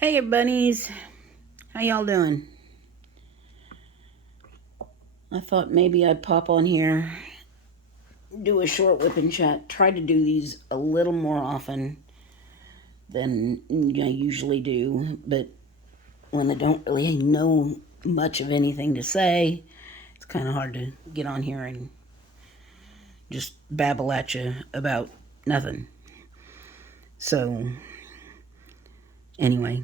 Hey bunnies, how y'all doing? I thought maybe I'd pop on here, do a short whip and chat. Try to do these a little more often than I usually do, but when I don't really know much of anything to say, it's kind of hard to get on here and just babble at you about nothing. So, anyway,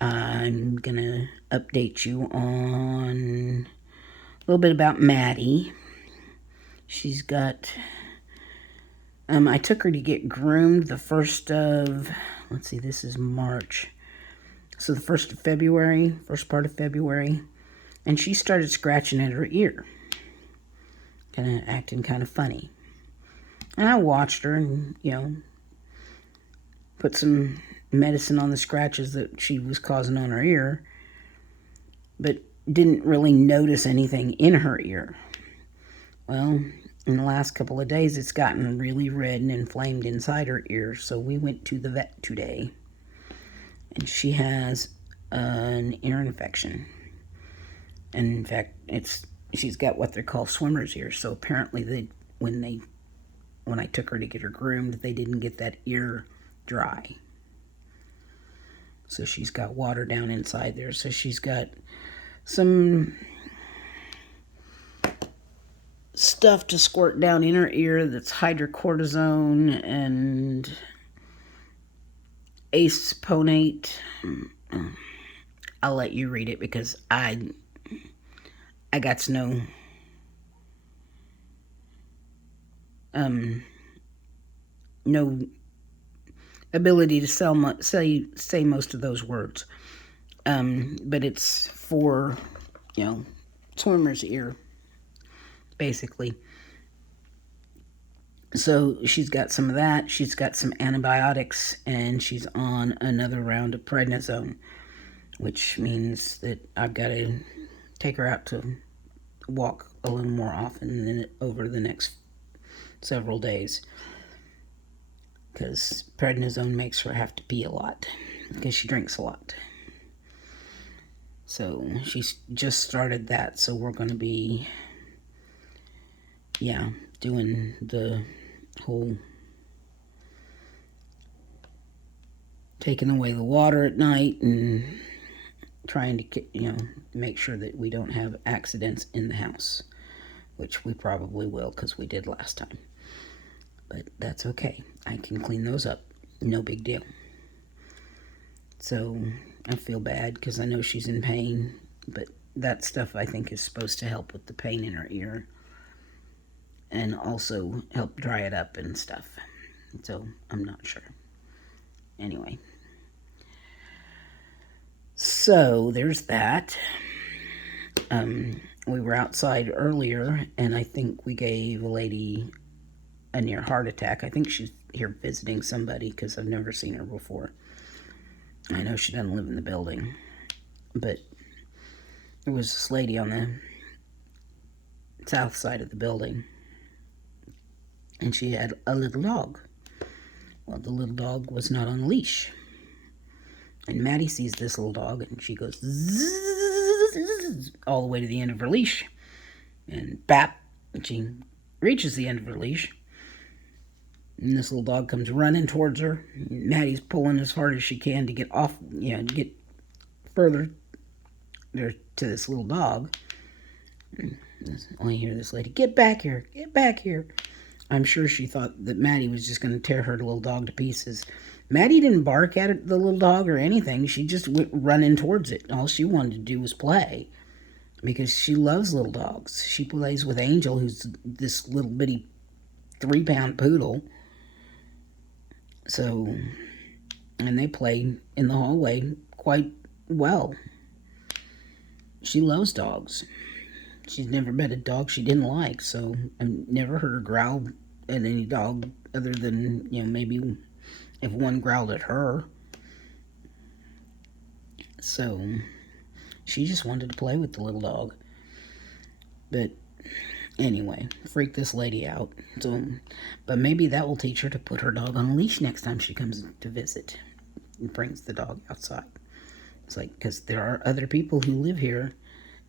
I'm gonna update you on a little bit about Maddy. She's got I took her to get groomed the first of, let's see, this is March. So the first of February, first part of February. And she started scratching at her ear, kind of acting kind of funny. And I watched her and, put some medicine on the scratches that she was causing on her ear, but didn't really notice anything in her ear. Well, in the last couple of days, it's gotten really red and inflamed inside her ear. So we went to the vet today, and she has an ear infection. And in fact, she's got what they call swimmer's ear. So apparently, when I took her to get her groomed, they didn't get that ear dry. So she's got water down inside there. So she's got some stuff to squirt down in her ear that's hydrocortisone and aceponate. I'll let you read it because I got no ability to say most of those words. But it's for swimmer's ear, basically. So she's got some of that. She's got some antibiotics, and she's on another round of prednisone, which means that I've got to take her out to walk a little more often than over the next several days, because prednisone makes her have to pee a lot because she drinks a lot. So she's just started that, so we're going to be doing the whole taking away the water at night and trying to make sure that we don't have accidents in the house, which we probably will because we did last time. But that's okay. I can clean those up. No big deal. So I feel bad because I know she's in pain, but that stuff I think is supposed to help with the pain in her ear and also help dry it up and stuff. So I'm not sure. Anyway. So there's that. We were outside earlier, and I think we gave a lady a near heart attack. I think she's here visiting somebody because I've never seen her before. I know she doesn't live in the building, but there was this lady on the south side of the building, and she had a little dog. Well, the little dog was not on a leash. And Maddy sees this little dog, and she goes zzz, all the way to the end of her leash. And bap, and she reaches the end of her leash. And this little dog comes running towards her. Maddy's pulling as hard as she can to get off, to get further to this little dog. I hear this lady, get back here, get back here. I'm sure she thought that Maddy was just going to tear her little dog to pieces. Maddy didn't bark at the little dog or anything. She just went running towards it. All she wanted to do was play because she loves little dogs. She plays with Angel, who's this little bitty 3-pound poodle. So, and they play in the hallway quite well. She loves dogs. She's never met a dog she didn't like, so I've never heard her growl at any dog other than, maybe if one growled at her. So she just wanted to play with the little dog. But anyway, freak this lady out. So, but maybe that will teach her to put her dog on a leash next time she comes to visit. brings the dog outside. It's like, because there are other people who live here,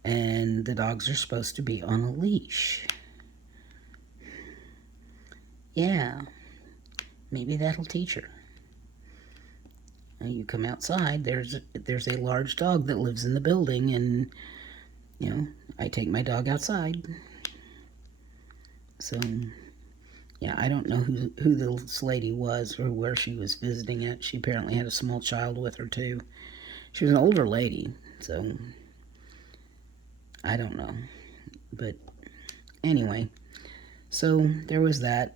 and the dogs are supposed to be on a leash. Yeah, maybe that'll teach her. You come outside, there's a large dog that lives in the building, and I take my dog outside. So yeah, I don't know who this lady was or where she was visiting at. She apparently had a small child with her too. She was an older lady, so I don't know. But anyway, so there was that.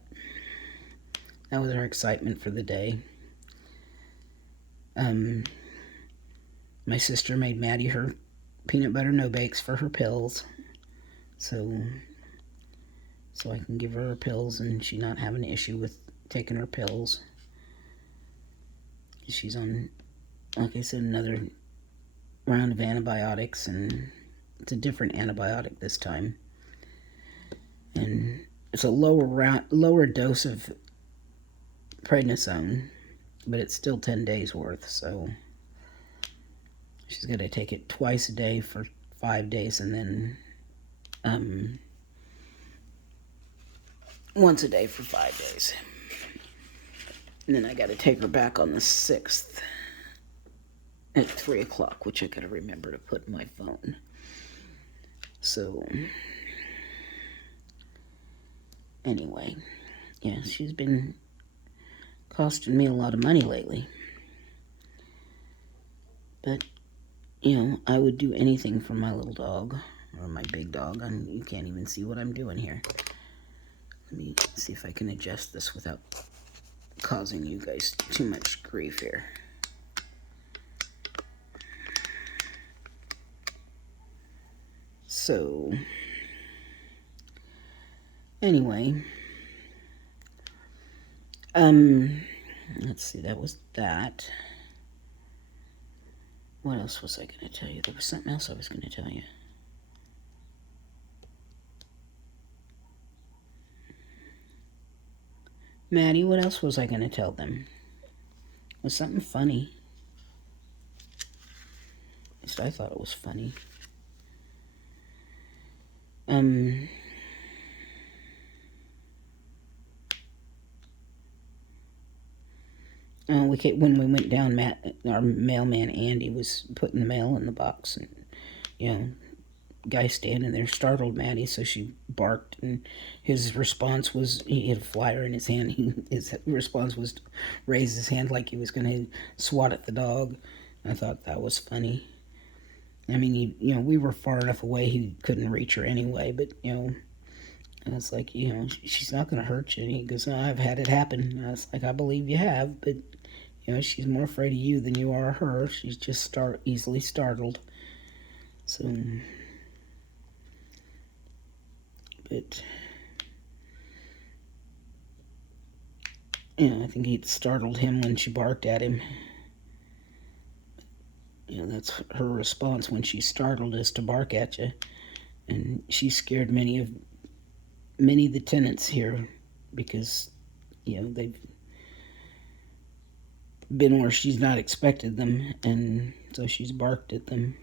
That was our excitement for the day. My sister made Maddie her peanut butter no bakes for her pills, so I can give her pills and she not have an issue with taking her pills. She's on, like I said, another round of antibiotics, and it's a different antibiotic this time, and it's a lower dose of prednisone, but it's still 10 days worth, so she's got to take it twice a day for 5 days, and then once a day for 5 days. And then I got to take her back on the 6th at 3 o'clock, which I got to remember to put in my phone. So anyway, yeah, she's been costing me a lot of money lately. But, I would do anything for my little dog, or my big dog. You can't even see what I'm doing here. Let me see if I can adjust this without causing you guys too much grief here. So, anyway, let's see, that was that. What else was I going to tell you? There was something else I was going to tell you. Maddie, what else was I going to tell them? It was something funny. At least I thought it was funny. When we went down, our mailman Andy was putting the mail in the box, and guy standing there startled Maddie, so she barked, and his response was, he had a flyer in his hand. His response was to raise his hand like he was going to swat at the dog. I thought that was funny. I mean, we were far enough away he couldn't reach her anyway, but and it's like, she's not going to hurt you. And he goes, no, I've had it happen. And I was like, I believe you have, but she's more afraid of you than you are of her. She's just easily startled. So, but I think it startled him when she barked at him. That's her response when she's startled, is to bark at you. And she scared many of the tenants here, because they've been where she's not expected them, and so she's barked at them.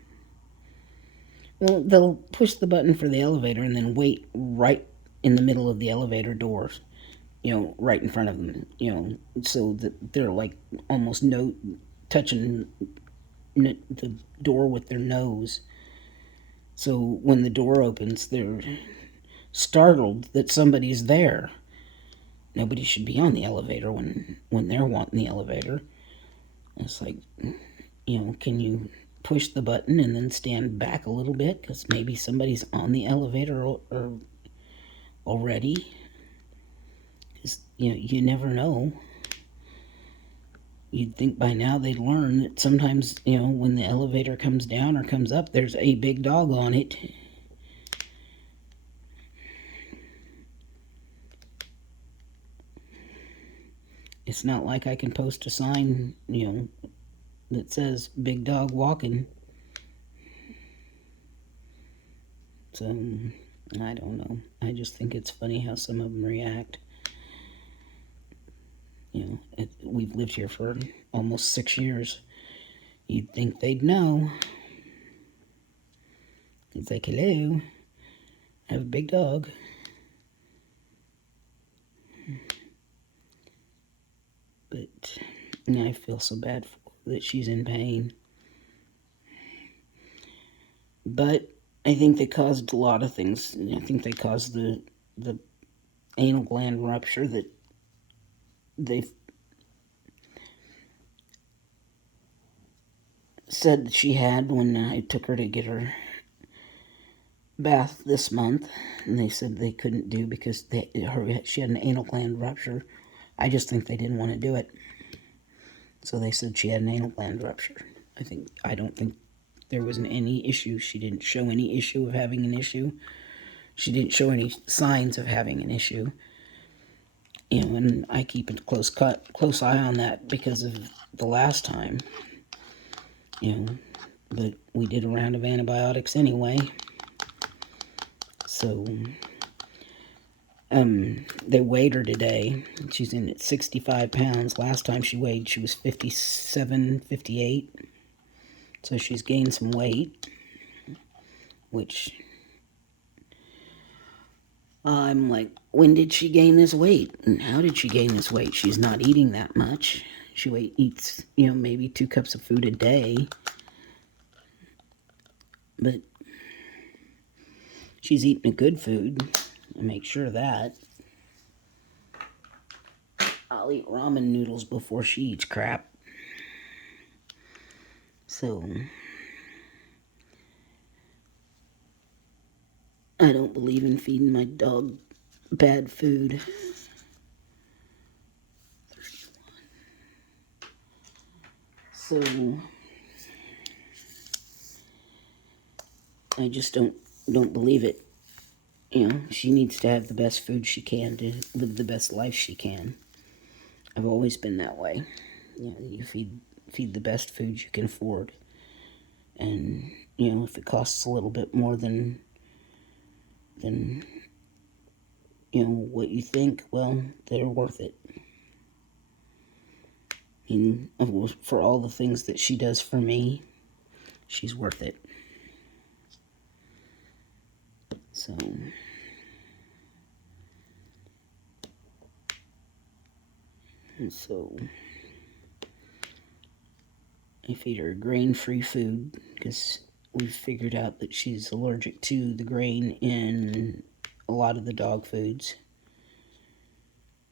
Well, they'll push the button for the elevator and then wait right in the middle of the elevator doors, right in front of them, so that they're like almost touching the door with their nose. So when the door opens, they're startled that somebody's there. Nobody should be on the elevator when they're wanting the elevator. It's like, can you push the button and then stand back a little bit, because maybe somebody's on the elevator or already? Because you never know. You'd think by now they'd learn that sometimes, when the elevator comes down or comes up, there's a big dog on it. It's not like I can post a sign, that says big dog walking. So, I don't know. I just think it's funny how some of them react. We've lived here for almost 6 years. You'd think they'd know. It's like, hello, I have a big dog. But now I feel so bad that she's in pain. But I think they caused a lot of things. I think they caused the anal gland rupture that they said that she had when I took her to get her bath this month, and they said they couldn't do because she had an anal gland rupture. I just think they didn't want to do it, so they said she had an anal gland rupture. I don't think there was any issue. She didn't show any issue of having an issue. She didn't show any signs of having an issue. And I keep a close eye on that because of the last time. But we did a round of antibiotics anyway. So, they weighed her today. She's in at 65 pounds. Last time she weighed, she was 57, 58. So she's gained some weight, which I'm like, when did she gain this weight? And how did she gain this weight? She's not eating that much. She eats, maybe 2 cups of food a day. But she's eating a good food. I make sure of that. I'll eat ramen noodles before she eats crap. So, I don't believe in feeding my dog bad food. So, I just don't believe it. She needs to have the best food she can to live the best life she can. I've always been that way. You feed the best food you can afford. And, if it costs a little bit more than what you think, well, they're worth it. For all the things that she does for me, she's worth it. So, I feed her grain-free food because we've figured out that she's allergic to the grain in a lot of the dog foods.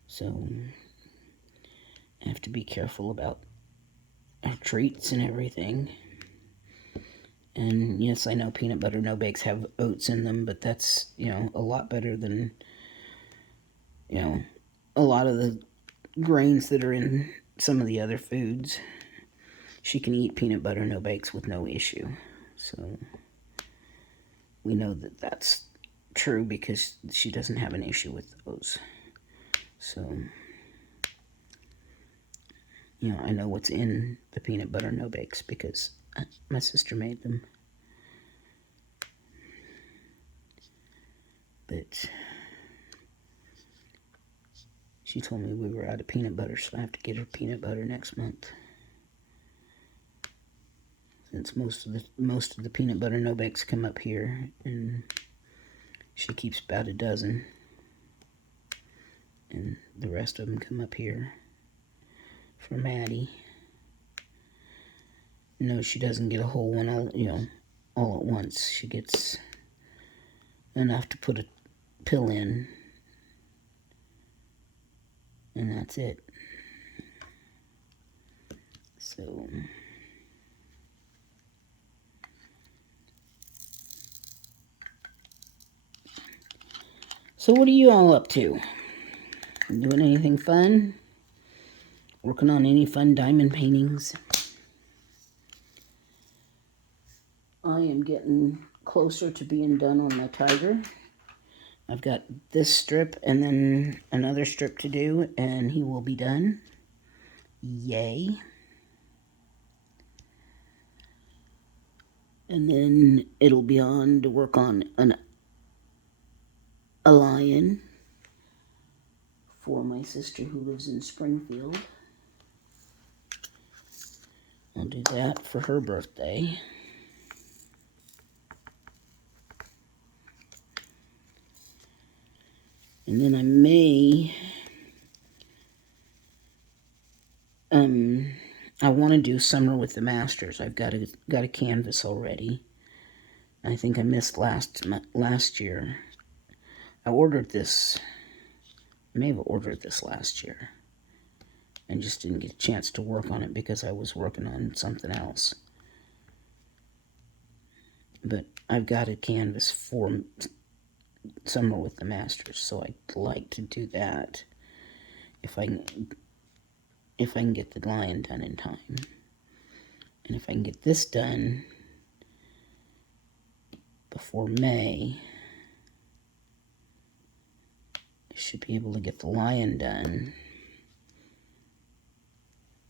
So, I have to be careful about her treats and everything. And yes, I know peanut butter no bakes have oats in them, but that's, a lot better than, a lot of the grains that are in some of the other foods. She can eat peanut butter no bakes with no issue. So, we know that that's true because she doesn't have an issue with those. So, I know what's in the peanut butter no bakes because my sister made them. But she told me we were out of peanut butter, so I have to get her peanut butter next month. Since most of the peanut butter no bakes come up here, and she keeps about a dozen, and the rest of them come up here for Maddy. No, she doesn't get a whole one all at once. She gets enough to put a pill in, and that's it. So what are you all up to? Doing anything fun? Working on any fun diamond paintings? I am getting closer to being done on my tiger. I've got this strip and then another strip to do, and he will be done. Yay. And then it'll be on to work on a lion for my sister who lives in Springfield. I'll do that for her birthday. And then I may, I want to do Summer with the Masters. I've got a canvas already. I think I missed last year. I ordered this, I may have ordered this last year, and just didn't get a chance to work on it because I was working on something else. But I've got a canvas for Summer with the Masters, so I'd like to do that if I can get the lion done in time. And if I can get this done before May, I should be able to get the lion done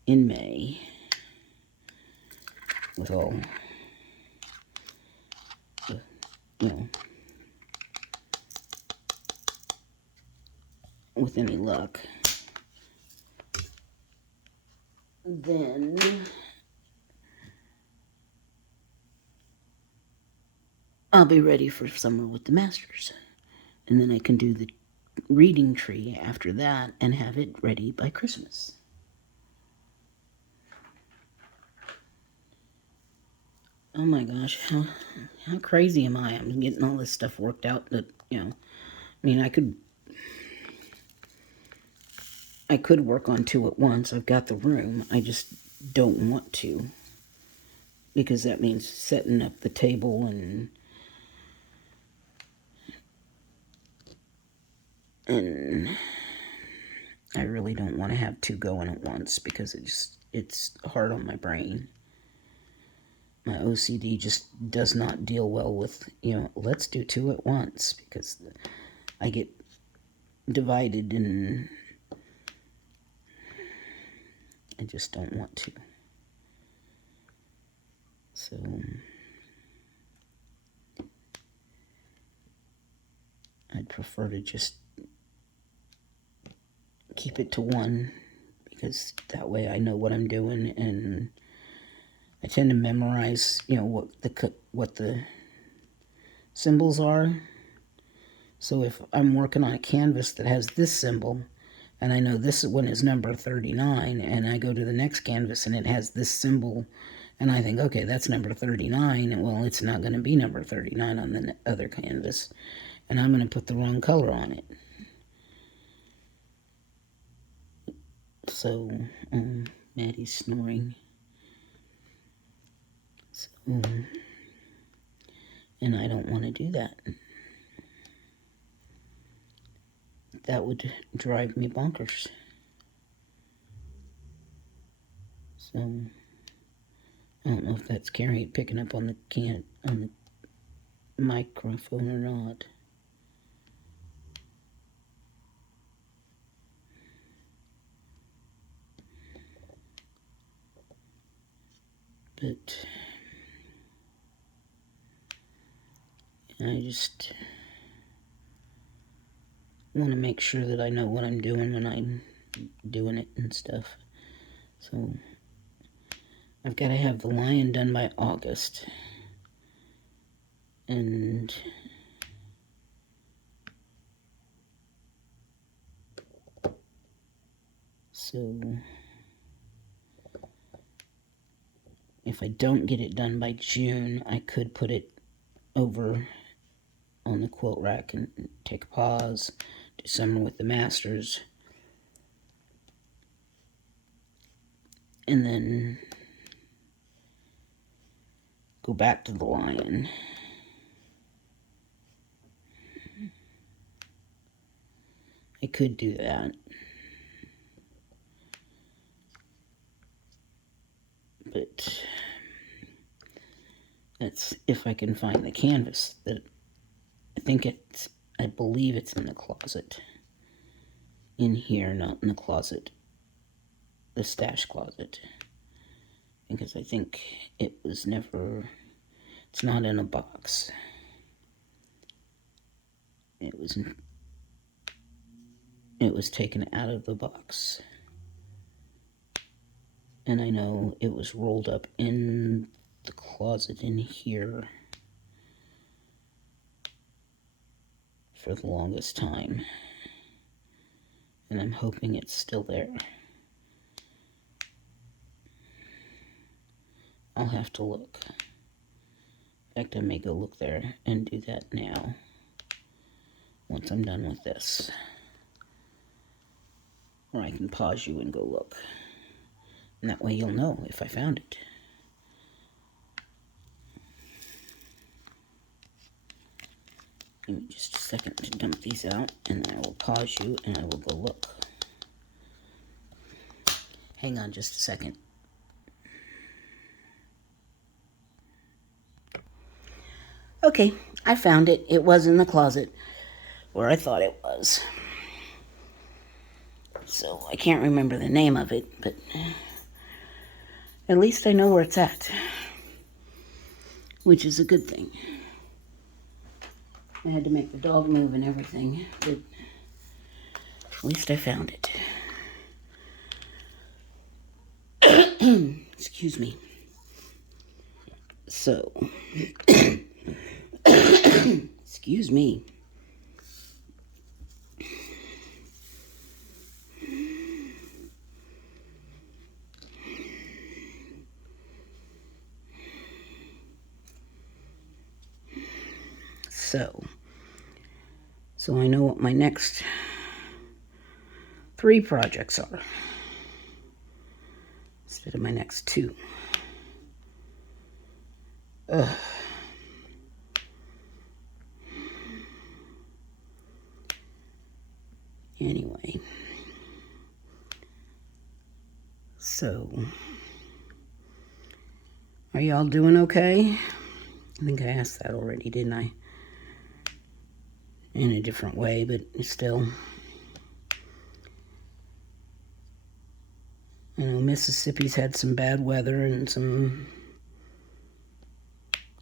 in May with all, with any luck. Then I'll be ready for Summer with the Masters. And then I can do the reading tree after that and have it ready by Christmas. Oh my gosh, how crazy am I? I'm getting all this stuff worked out that, I mean, I could work on 2 at once. I've got the room. I just don't want to, because that means setting up the table and I really don't want to have 2 going at once because it's hard on my brain. My OCD just does not deal well with, let's do 2 at once, because I get divided and I just don't want to. So I'd prefer to just keep it to 1, because that way I know what I'm doing, and I tend to memorize, what the symbols are. So if I'm working on a canvas that has this symbol, and I know this one is number 39, and I go to the next canvas and it has this symbol, and I think, okay, that's number 39, and well, it's not going to be number 39 on the other canvas, and I'm going to put the wrong color on it. So, Maddy's snoring. So, and I don't want to do that. That would drive me bonkers. So, I don't know if that's picking up on the microphone or not. But I just want to make sure that I know what I'm doing when I'm doing it and stuff. So I've got to have the lion done by August. And so if I don't get it done by June, I could put it over on the quilt rack and take a pause, do Summer with the Masters, and then go back to the lion. I could do that. But that's if I can find the canvas. That I believe it's in the closet. In here, not in the closet. The stash closet. Because I think it's not in a box. it was taken out of the box. And I know it was rolled up in the closet in here for the longest time. And I'm hoping it's still there. I'll have to look. In fact, I may go look there and do that now, once I'm done with this. Or I can pause you and go look. And that way you'll know if I found it. Give me just a second to dump these out, and I will pause you and I will go look. Hang on just a second. Okay, I found it. It was in the closet where I thought it was. So I can't remember the name of it, but at least I know where it's at, which is a good thing. I had to make the dog move and everything, but at least I found it. Excuse me. So, excuse me. So I know what my next 3 projects are instead of my next 2. Ugh. Anyway, so are y'all doing okay? I think I asked that already, didn't I? In a different way, but still. I know Mississippi's had some bad weather and some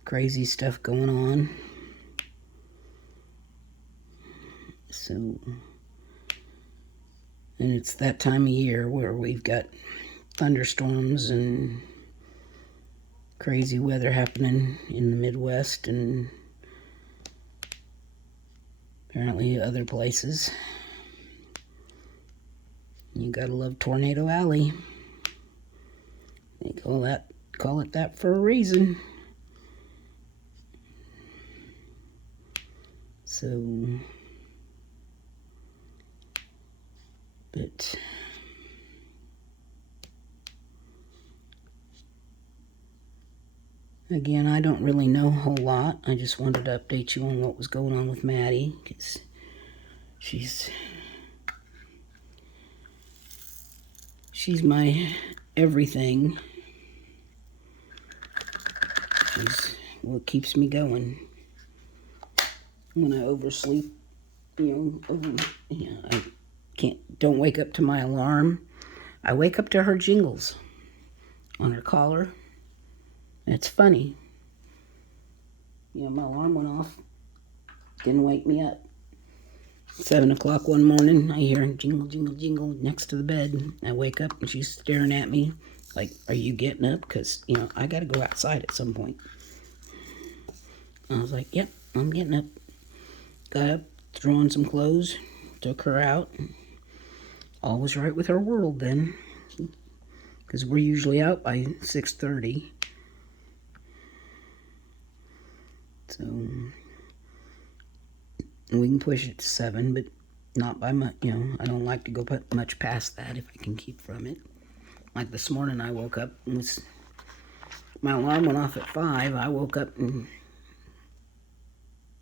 crazy stuff going on. So, and it's that time of year where we've got thunderstorms and crazy weather happening in the Midwest and apparently other places. You gotta love Tornado Alley. They call it that for a reason. So, but again, I don't really know a whole lot. I just wanted to update you on what was going on with Maddy, because she's my everything. She's what keeps me going. When I oversleep, I don't wake up to my alarm. I wake up to her jingles on her collar. It's funny. My alarm went off. Didn't wake me up. 7 o'clock one morning, I hear jingle, jingle, jingle next to the bed. I wake up and she's staring at me like, are you getting up? Because, I got to go outside at some point. I was like, yep, I'm getting up. Got up, threw on some clothes, took her out. All was right with her world then. Because we're usually out by 6:30. So we can push it to 7, but not by much. I don't like to go much past that if I can keep from it. Like this morning, I woke up and my alarm went off at 5. I woke up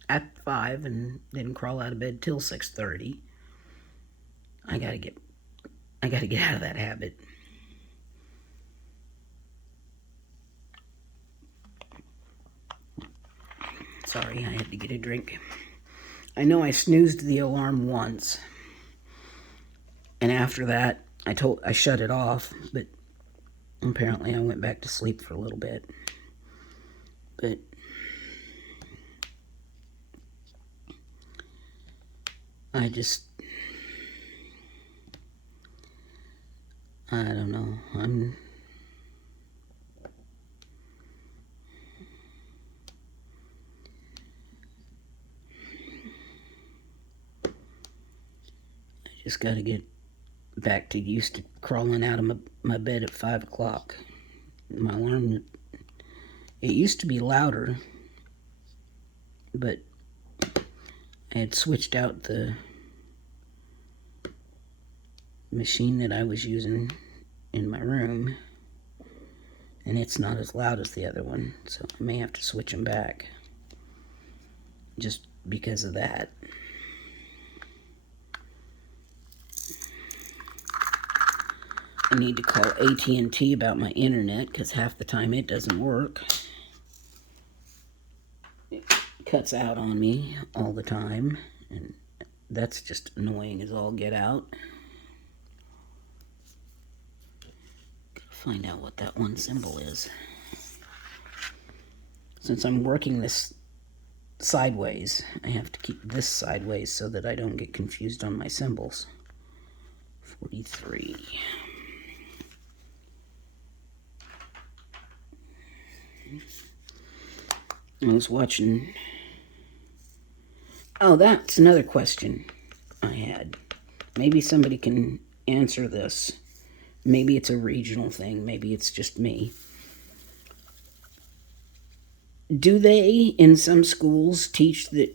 at 5 and didn't crawl out of bed till 6:30. I gotta get out of that habit. Sorry, I had to get a drink. I know I snoozed the alarm once, and after that, I shut it off, but apparently I went back to sleep for a little bit. But I don't know. I just got to get back to used to crawling out of my bed at 5 o'clock. My alarm, it used to be louder, but I had switched out the machine that I was using in my room, and it's not as loud as the other one, so I may have to switch them back just because of that. I need to call AT&T about my internet because half the time it doesn't work. It cuts out on me all the time, and that's just annoying as all get out. Gotta find out what that one symbol is. Since I'm working this sideways, I have to keep this sideways so that I don't get confused on my symbols. 43. I was watching. Oh, that's another question I had. Maybe somebody can answer this. Maybe it's a regional thing. Maybe it's just me. Do they, in some schools, teach that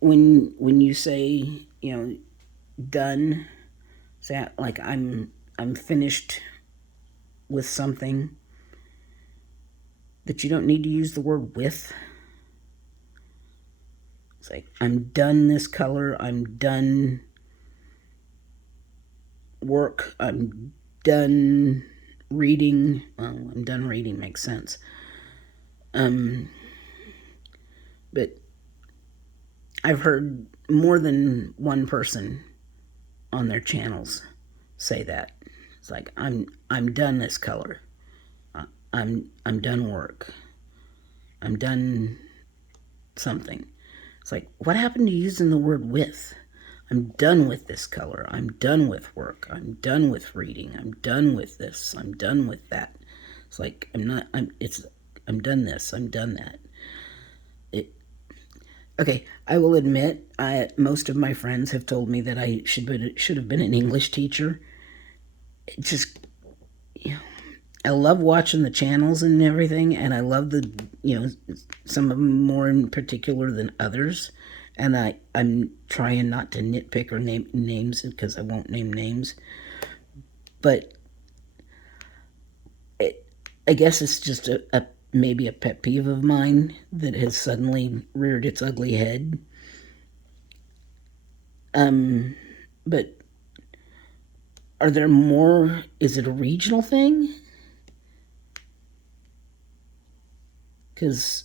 when you say, done, say like I'm finished with something, that you don't need to use the word with? It's like, I'm done this color, I'm done work, I'm done reading. Well, I'm done reading makes sense. But I've heard more than one person on their channels say that. It's like, I'm done this color. I'm done work. I'm done something. It's like, what happened to using the word with? I'm done with this color. I'm done with work. I'm done with reading. I'm done with this. I'm done with that. It's like, I'm done this. I'm done that. Okay, I will admit, most of my friends have told me that I should have been an English teacher. It just, I love watching the channels and everything, and I love some of them more in particular than others. And I'm trying not to nitpick or name names because I won't name names. But I guess it's just maybe a pet peeve of mine that has suddenly reared its ugly head. But are there more? Is it a regional thing? Because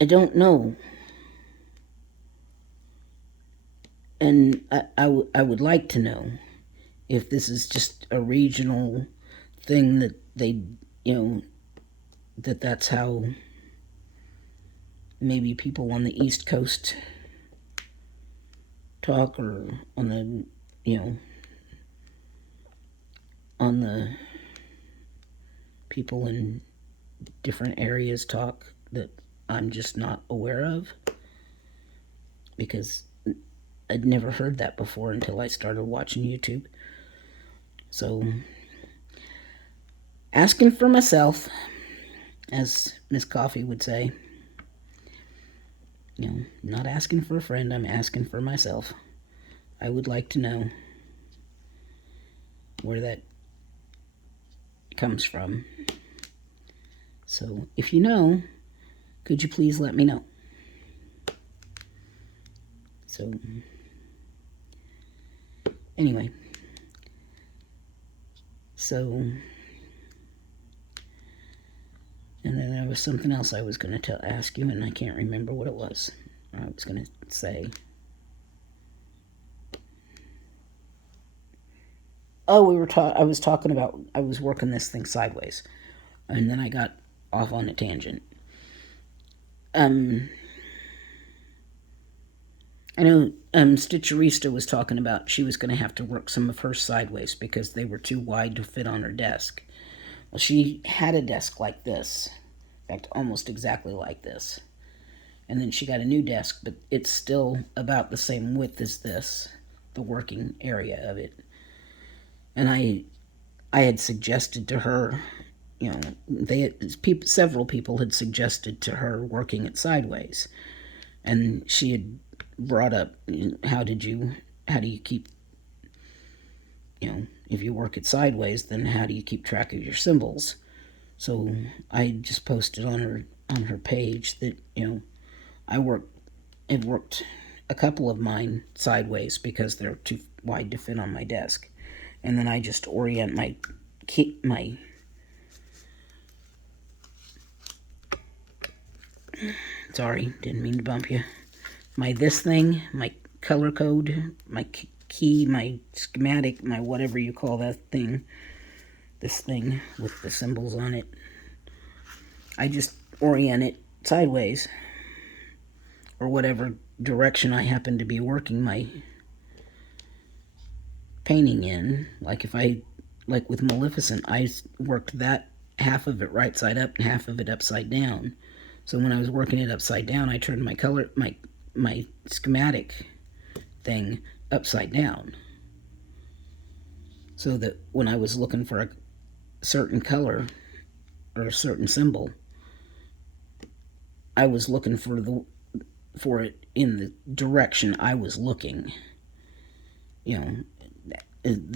I don't know. And I would like to know if this is just a regional thing that they, that's how maybe people on the East Coast talk, or on the, on the people in different areas talk that I'm just not aware of, because I'd never heard that before until I started watching YouTube. So, asking for myself, as Miss Coffee would say. Not asking for a friend, I'm asking for myself. I would like to know where that comes from. So, if you know, could you please let me know? So, anyway. So, and then there was something else I was going to ask you, and I can't remember what it was. I was going to say. Oh, I was talking about, I was working this thing sideways, and then I got off on a tangent. I know Stitcherista was talking about she was going to have to work some of hers sideways because they were too wide to fit on her desk. Well, she had a desk like this. In fact, almost exactly like this. And then she got a new desk, but it's still about the same width as this, the working area of it. And I had suggested to her, you know, several people had suggested to her working it sideways, and she had brought up, how do you keep, if you work it sideways, then how do you keep track of your symbols? So I just posted on her page that have worked a couple of mine sideways because they're too wide to fit on my desk, and then I just orient my sorry, didn't mean to bump you. My color code, my key, my schematic, my whatever you call that thing, this thing with the symbols on it. I just orient it sideways, or whatever direction I happen to be working my painting in. Like with Maleficent, I worked that half of it right side up and half of it upside down. So when I was working it upside down, I turned my schematic thing upside down, so that when I was looking for a certain color or a certain symbol, I was looking for it in the direction I was looking. The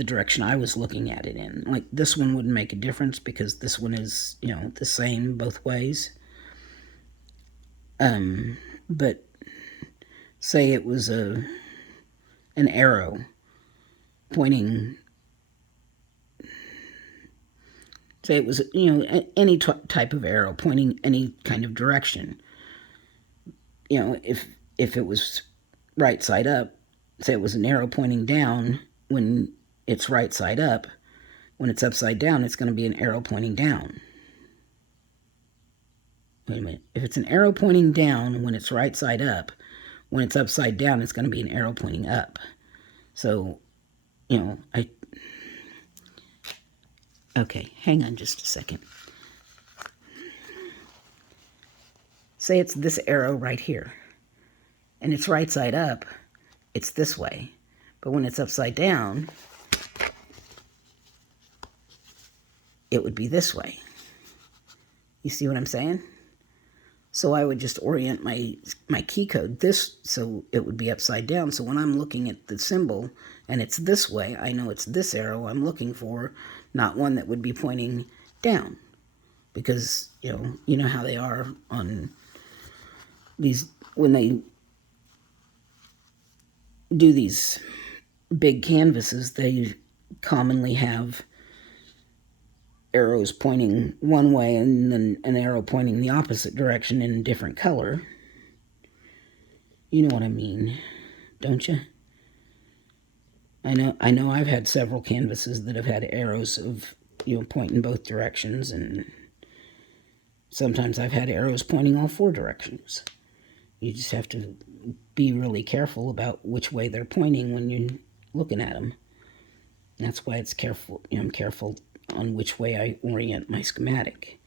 direction I was looking at it in. Like this one wouldn't make a difference because this one is, the same both ways. But say it was an arrow pointing, say it was, any type of arrow pointing any kind of direction. If it was right side up, say it was an arrow pointing down, when it's right side up, when it's upside down, it's going to be an arrow pointing down. Wait a minute. If it's an arrow pointing down when it's right side up, when it's upside down, it's going to be an arrow pointing up. So, okay, hang on just a second. Say it's this arrow right here, and it's right side up, it's this way. But when it's upside down, it would be this way. You see what I'm saying? So I would just orient my key code this, so it would be upside down. So when I'm looking at the symbol and it's this way, I know it's this arrow I'm looking for, not one that would be pointing down. Because, you know how they are on these, when they do these big canvases, they commonly have arrows pointing one way and then an arrow pointing the opposite direction in a different color. You know what I mean, don't you? I know I've had several canvases that have had arrows of, pointing both directions, and sometimes I've had arrows pointing all four directions. You just have to be really careful about which way they're pointing when you're looking at them. That's why I'm careful on which way I orient my schematic,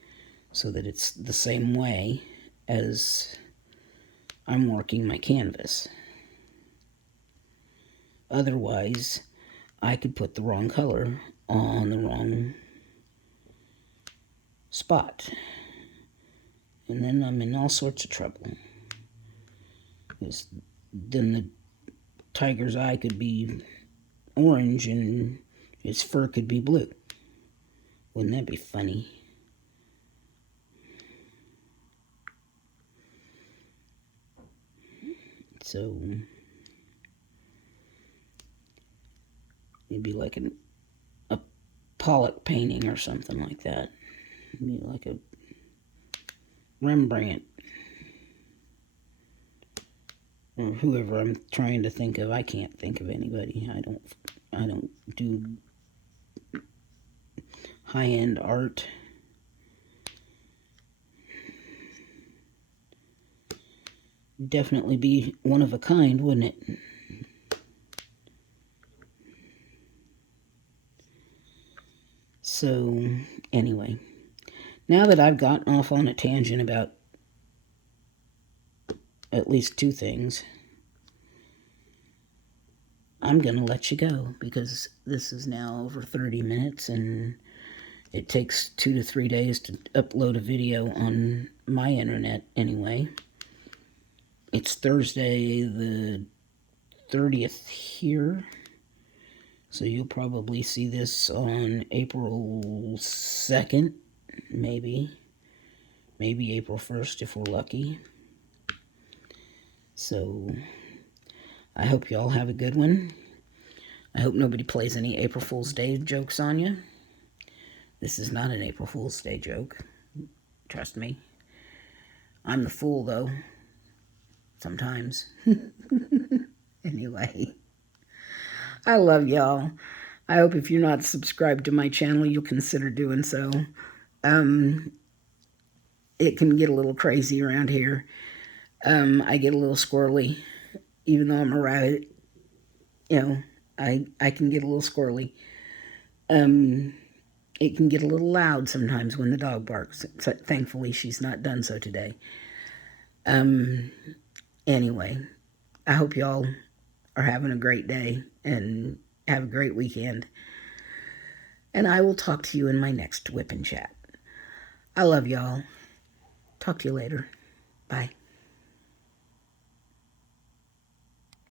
so that it's the same way as I'm working my canvas. Otherwise, I could put the wrong color on the wrong spot, and then I'm in all sorts of trouble. Because then the tiger's eye could be orange and his fur could be blue. Wouldn't that be funny? So it'd be like a Pollock painting or something like that. It'd be like a Rembrandt, or whoever I'm trying to think of. I can't think of anybody. I don't do high-end art. definitely be one of a kind, wouldn't it? So, anyway, now that I've gotten off on a tangent about at least two things, I'm going to let you go because this is now over 30 minutes and it takes 2 to 3 days to upload a video on my internet anyway. It's Thursday the 30th here, so you'll probably see this on April 2nd, maybe April 1st if we're lucky. So I hope you all have a good one. I hope nobody plays any April Fool's Day jokes on you. This is not an April Fool's Day joke. Trust me. I'm the fool, though. Sometimes. Anyway. I love y'all. I hope if you're not subscribed to my channel, you'll consider doing so. It can get a little crazy around here. I get a little squirrely. Even though I'm a rabbit, you know, I can get a little squirrely. It can get a little loud sometimes when the dog barks. So, thankfully, she's not done so today. Anyway, I hope y'all are having a great day and have a great weekend. And I will talk to you in my next Whip and Chat. I love y'all. Talk to you later. Bye.